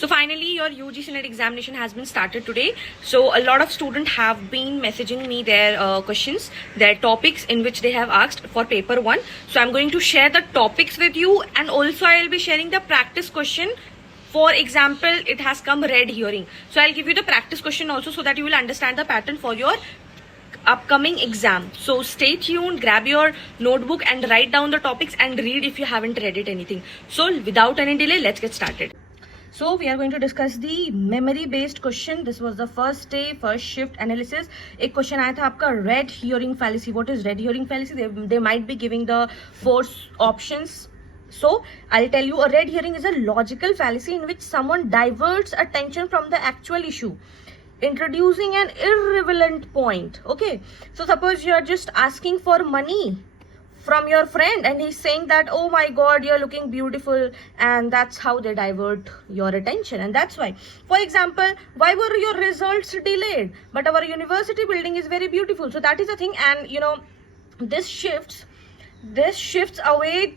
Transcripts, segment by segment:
So finally, your UGC NET examination has been started today. So a lot of students have been messaging me their questions, their topics in which they have asked for paper 1. So I'm going to share the topics with you, and also I'll be sharing the practice question. For example, it has come red hearing. So I'll give you the practice question also so that you will understand the pattern for your upcoming exam. So stay tuned, grab your notebook and write down the topics and read if you haven't read it anything. So without any delay, let's get started. So we are going to discuss the memory based question. This was the first day, first shift analysis. एक question आया था आपका red hearing fallacy. What is red hearing fallacy? They might be giving the 4 options. So I'll tell you, a red hearing is a logical fallacy in which someone diverts attention from the actual issue, introducing an irrelevant point. Okay, so suppose you are just asking for money from your friend and he's saying that, oh my god, you're looking beautiful, and that's how they divert your attention. And that's why, for example, why were your results delayed, but our university building is very beautiful? So that is the thing. And you know, this shifts away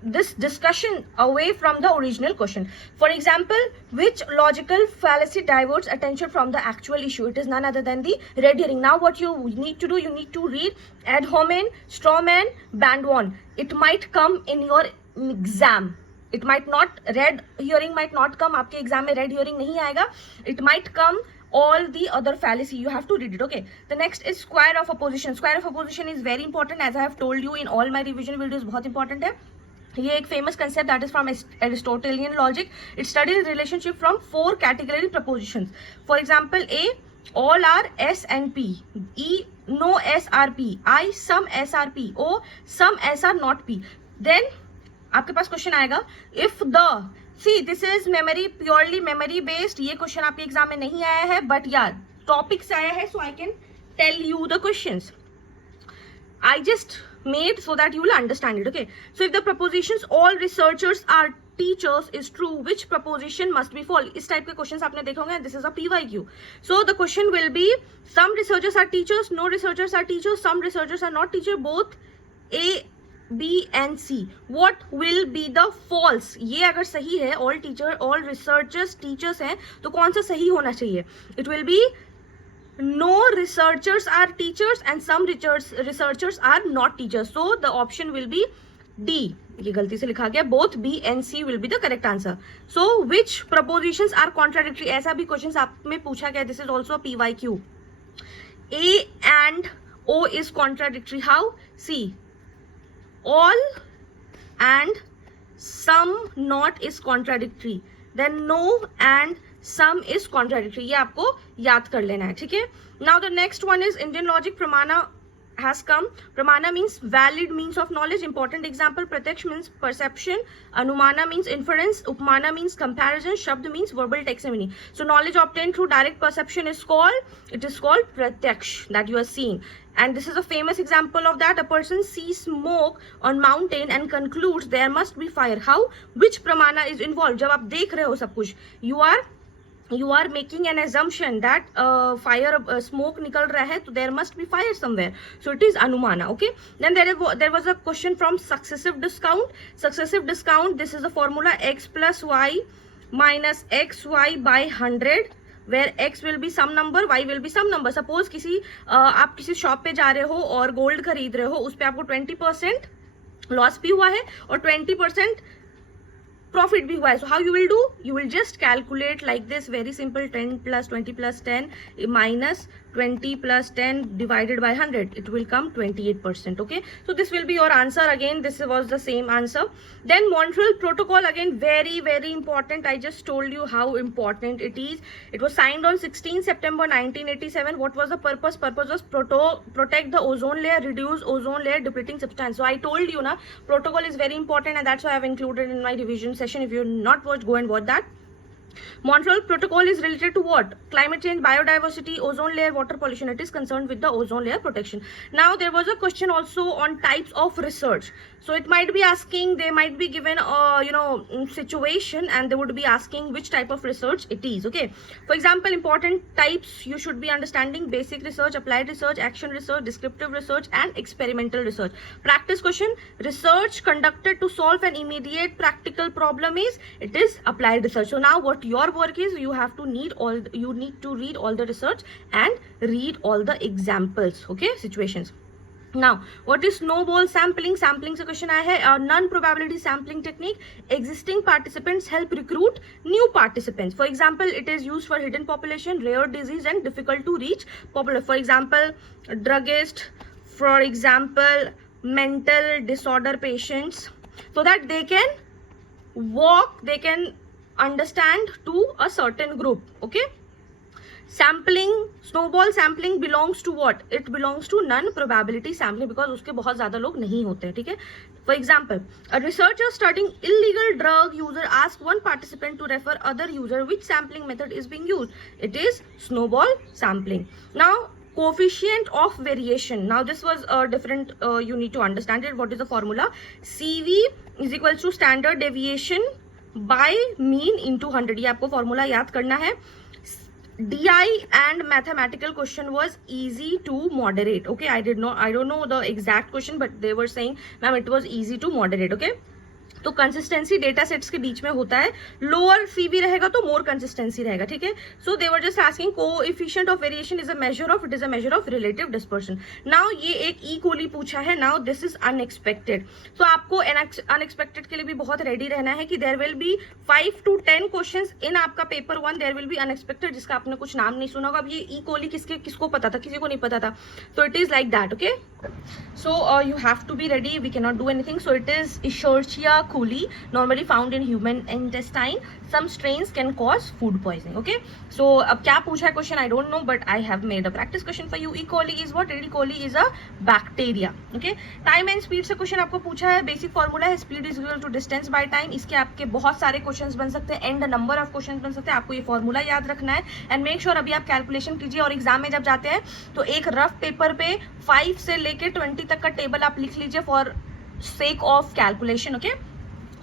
this discussion away from the original question. For example, which logical fallacy diverts attention from the actual issue? It is none other than the red herring. Now what you need to do, you need to read ad hominem, straw man, band one. It might come in your exam. It might not, red hearing might not come आपके exam में, red hearing नहीं आएगा. It might come all the other fallacy. You have to read it. Okay, the next is square of opposition. Square of opposition is very important, as I have told you in all my revision videos. बहुत important है ये एक famous concept that is from Aristotelian logic. It studies relationship from 4 category propositions. For example, A all are S and P, E no S R P, I some S R P, O some S R not P. Then आपके पास question आएगा if the, see this is memory, purely memory based. ये question आपके exam में नहीं आया है, but यार topic से आया है, so I can tell you the questions. I just made so that you will understand it. Okay, so if the propositions all researchers are teachers is true, which proposition must be false? इस type के questions आपने देखे होंगे. This is a PYQ. So the question will be, some researchers are teachers, no researchers are teachers, some researchers are not teachers, both A, B and C. What will be the false? ये अगर सही है, all teacher, all researchers teachers हैं, तो कौन सा सही होना चाहिए? It will be no researchers are teachers and some researchers are not teachers. So the option will be D. ये गलती से लिखा गया. Both B and C will be the correct answer. So which propositions are contradictory? ऐसा भी question आप में पूछा गया. This is also a PYQ. A and O is contradictory. How? See, all and some not is contradictory. Then no and some is contradictory. ये आपको याद कर लेना है, ठीक है. Now the next one is Indian logic. Pramana has come. Pramana means valid means of knowledge. Important example, Pratyaksh means perception, Anumana means inference, Upmana means comparison, Shabd means verbal testimony. So knowledge obtained through direct perception is called, it is called Pratyaksh, that you are seeing. And this is a famous example of that. A person sees smoke on mountain and concludes there must be fire. How? Which Pramana is involved? जब आप देख रहे हो सब कुछ, you are making an assumption that fire, smoke निकल रहा है, तो there must be fire somewhere. So it is Anumana. Okay, then there was a question from successive discount. Successive discount, this is the formula x plus y minus xy by 100, where x will be some number, y will be some number. Suppose आप किसी shop पे जा रहे हो और gold खरीद रहे हो, उस पे आपको 20% लॉस भी हुआ है और 20% प्रॉफिट भी हुआ है. So how you will do, you will just calculate like this, very simple. 10 plus 20 plus 10 minus 20 plus 10 divided by 100, it will come 28%. Okay, so this will be your answer. Again, this was the same answer. Then Montreal Protocol, again very very important. I just told you how important it is. It was signed on 16 September 1987. What was the purpose? Purpose was protect the ozone layer, reduce ozone layer depleting substance. So I told you na, protocol is very important, and that's why I have included in my revision session. If you not watched, go and watch that. Montreal Protocol is related to what? Climate change, biodiversity, ozone layer, water pollution. It is concerned with the ozone layer protection. Now there was a question also on types of research. So it might be asking, they might be given a situation, and they would be asking which type of research it is. Okay, for example, important types you should be understanding: basic research, applied research, action research, descriptive research, and experimental research. Practice question: research conducted to solve an immediate practical problem is, it is applied research. So now what your work is you need to read all the research and read all the examples, okay, situations. Now, what is snowball sampling? Sampling से question आया है. Non probability sampling technique. Existing participants help recruit new participants. For example, it is used for hidden population, rare disease, and difficult to reach popular. For example, druggist. For example, mental disorder patients, so that they can walk, they can understand to a certain group. Okay. Sampling, snowball sampling belongs to what? It belongs to non probability sampling, because उसके बहुत ज्यादा लोग नहीं होते हैं, ठीक है. For example, a researcher studying illegal drug user ask one participant to refer other user which sampling method is being used. It is snowball sampling. Now coefficient of variation, now this was a different, you need to understand it. What is the formula? CV is equals to standard deviation by mean into 100. ये आपको formula याद करना है. DI and mathematical question was easy to moderate. Okay, I don't know the exact question, but they were saying, ma'am, it was easy to moderate. Okay, तो consistency data sets के बीच में होता है. लोअर सीवी रहेगा तो मोर consistency रहेगा, ठीक है. So they were just asking coefficient of variation is a measure of, it is a measure of relative dispersion. Now ये एक ई कोली पूछा है. Now this is unexpected. तो आपको अनएक्सपेक्टेड के लिए भी बहुत रेडी रहना है कि there will be 5 to 10 questions in आपका paper 1. There will be unexpected जिसका आपने कुछ नाम नहीं सुना होगा. अब ये ई कोली किसको पता था? किसी को नहीं पता था. तो it is like that. Okay, so you have to be ready. We cannot do anything. So it is Escherichia coli, normally found in human intestine. Some strains can cause food poisoning. Okay, so अब क्या पूछा है question? I don't know, but I have made a practice question for you. E. coli is what? E. coli is a bacteria. Okay, time and speed से question आपको पूछा है. Basic formula है speed is equal to distance by time. इसके आपके बहुत सारे questions बन सकते हैं, एंड नंबर ऑफ क्वेश्चंस बन सकते हैं. आपको ये फॉर्मूला याद रखना है. एंड मेक श्योर अभी आप कैलकुलेशन कीजिए, और एग्जाम में जब जाते हैं तो एक रफ पेपर पे 5 से लेके 20 तक का टेबल आप लिख लीजिए for sake of calculation. Okay,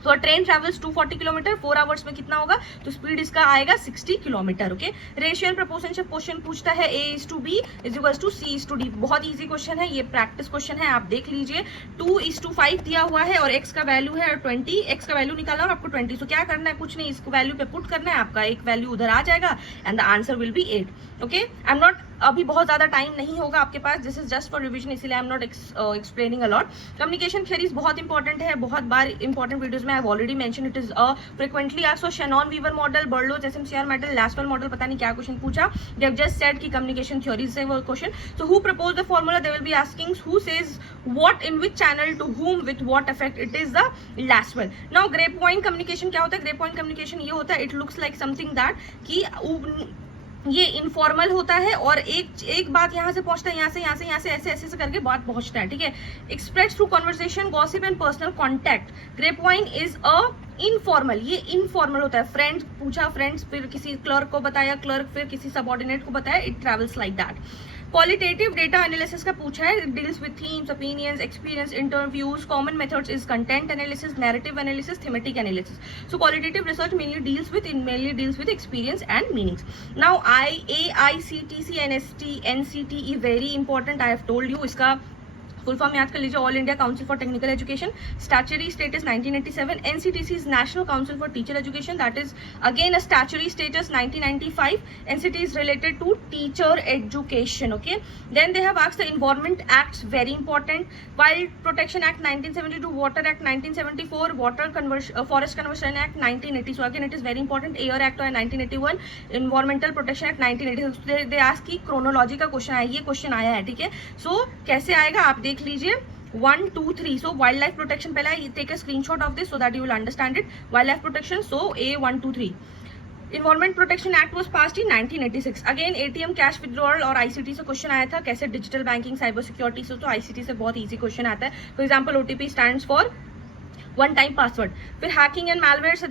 तो ट्रेन ट्रेवल्स 240 किलोमीटर 4 आवर्स में कितना होगा? तो स्पीड इसका आएगा 60 kilometre. Okay, ratio and proportion से क्वेश्चन पूछता है A:B is equals to C:D. बहुत इजी क्वेश्चन है, ये प्रैक्टिस क्वेश्चन है, आप देख लीजिए. 2:5 दिया हुआ है और x का वैल्यू है 20. x का वैल्यू निकालना और आपको 20. तो क्या करना है? कुछ नहीं, इसको वैल्यू पे पुट करना है, आपका एक वैल्यू उधर आ जाएगा and the answer will be 8. Okay, I am not, अभी बहुत ज्यादा टाइम नहीं होगा आपके पास. This is just for revision, इसीलिए I am not explaining a lot. Communication theories बहुत इंपॉर्टेंट है, बहुत बार इंपॉर्टेंट वीडियोज में I have already mention. It is a frequently asked. Shannon Weaver model, Berlo's SMCR model, Lasswell model, पता नहीं क्या question पूछा. दे हैव जस्ट सेड कि कम्युनिकेशन थ्योरीज से वो question. So who propose the formula? They will be asking who says what in which channel to whom with what effect. It is the Lasswell. Now grape point communication क्या होता है? Grape point communication ये होता है, it looks like something that कि ये informal होता है और एक बात यहाँ से पहुंचता है, यहाँ से ऐसे करके बात पहुंचता है, ठीक है. Express through conversation, gossip and personal contact. Grapevine is a informal, ये इनफॉर्मल होता है. फ्रेंड्स पूछा, फ्रेंड्स फिर किसी क्लर्क को बताया, क्लर्क फिर किसी सबऑर्डिनेट को बताया. It travels like that. Qualitative data analysis का पूछा है. Deals with themes, opinions, experience, interviews. Common methods is content analysis, narrative analysis, thematic analysis. So qualitative research mainly deals with experience and meanings. Now AICTC, NCTE very important. I have told you इसका full form याद कर लीजिए. All India council for technical education. Statutory status 1987. NCTC is national council for teacher education, that is again a statutory status 1995. NCT is related to teacher education. Okay, then they have asked the environment acts, very important. Wild protection act 1972, water act 1974, water forest conversion act 1980. So again it is very important. Air act 1981, environmental protection act 1980. They ask की chronology का question आया, ये question आया है, ठीक है. सो कैसे आएगा आप देख लीजिए. 1, 2, 3. So wildlife protection पहला है. Take a screenshot of this so that you will understand it. Wildlife protection. So A 1, 2, 3. Environment Protection Act was passed in 1986. Again ATM cash withdrawal और ICT से क्वेश्चन आया था. कैसे डिजिटल बैंकिंग, साइबर सिक्योरिटी से. तो ICT से बहुत easy question आता है. For example OTP stands for one time password. फिर हैकिंग एंड मैलवेयर से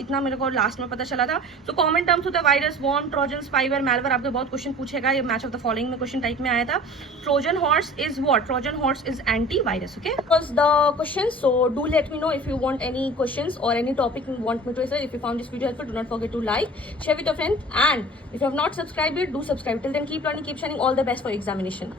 इतना मेरे को लास्ट में पता चला था. तो कॉमन टर्म्स होता है virus, worm, Trojan, spyware, malware. आपको बहुत क्वेश्चन पूछेगा, ये मैच ऑफ द फॉलोइंग में क्वेश्चन टाइप में आया था. Trojan horse is what? Trojan horse is anti virus. Okay, was the question. So do let me know if you want any questions और any topic you want me to answer. If you found this video helpful, do not forget to like, share with your friends, and if you have not subscribed yet, do subscribe. Till then, keep learning, keep shining. All the best for your examination.